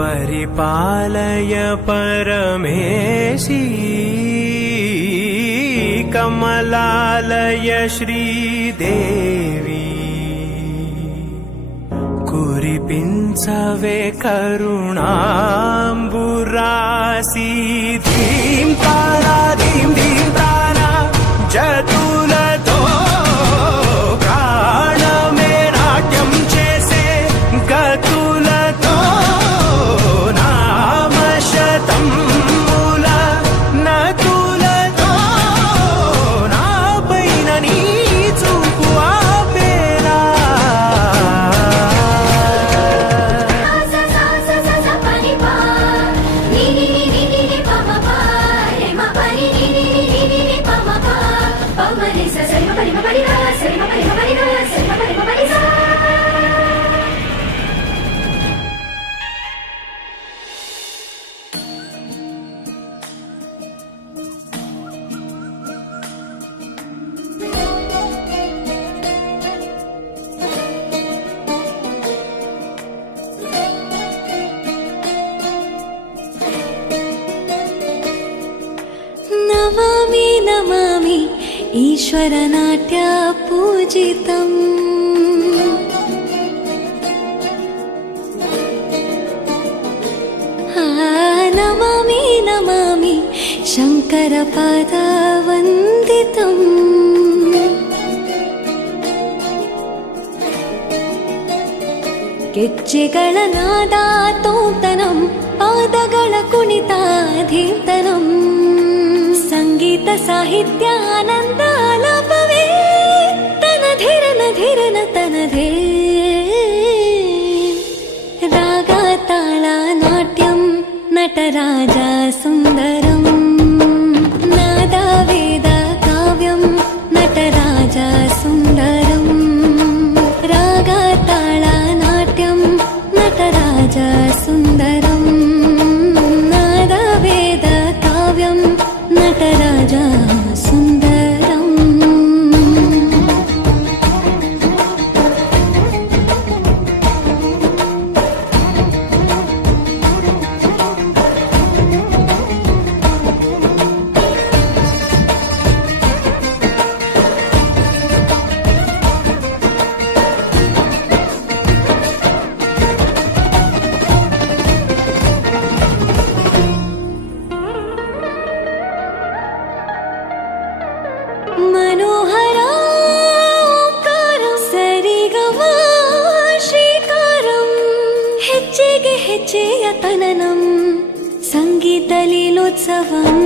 परिपालय परमेशी कमलालय श्रीदेवी कुरिपिंचवे करुणांबुरासी धीं तारा जतुलतो प्राणमे नाट्यं चेसे गतुलतो नाम शतं मूल नतुलतो नापैननी चुकुआ पेरा नमामि नमामि ईश्वरनाट्य पूजितम् नमामि नमामि शङ्करपादवन्दितम् ಗೆಜ್ಜೆಗಳ ನಾದ ತೋಂತನಂ ಪಾದಗಳ ಕುಣಿತ ಧೀಂತನಂ ಸಂಗೀತ ಸಾಹಿತ್ಯ ಆನಂದ ಆಲಾಪವೇ ತನಧಿರನ ಧಿರನ ತನಧೇ ರಾಗ ತಾಳ ನಾಟ್ಯಂ ನಟರಾಜ ಸುಂದರಂ ನಾದ ವೇದ ಕಾವ್ಯಂ ನಟರಾಜ ಸುಂದರಂ ರಾಗ ತಾಳ ನಾಟ್ಯಂ ನಟರಾಜ ಸುಂದರಂ ನಾದ ವೇದ ಕಾವ್ಯಂ ನಟರಾಜ ಸುಂದರಂ मनोहर ओंकारं सरिगम श्रीकारं ಹೆಜ್ಜೆಗೆ ಹೆಜ್ಜೆಯ ತನನಂ ಸಂಗೀತ ಲೀಲೋತ್ಸವಂ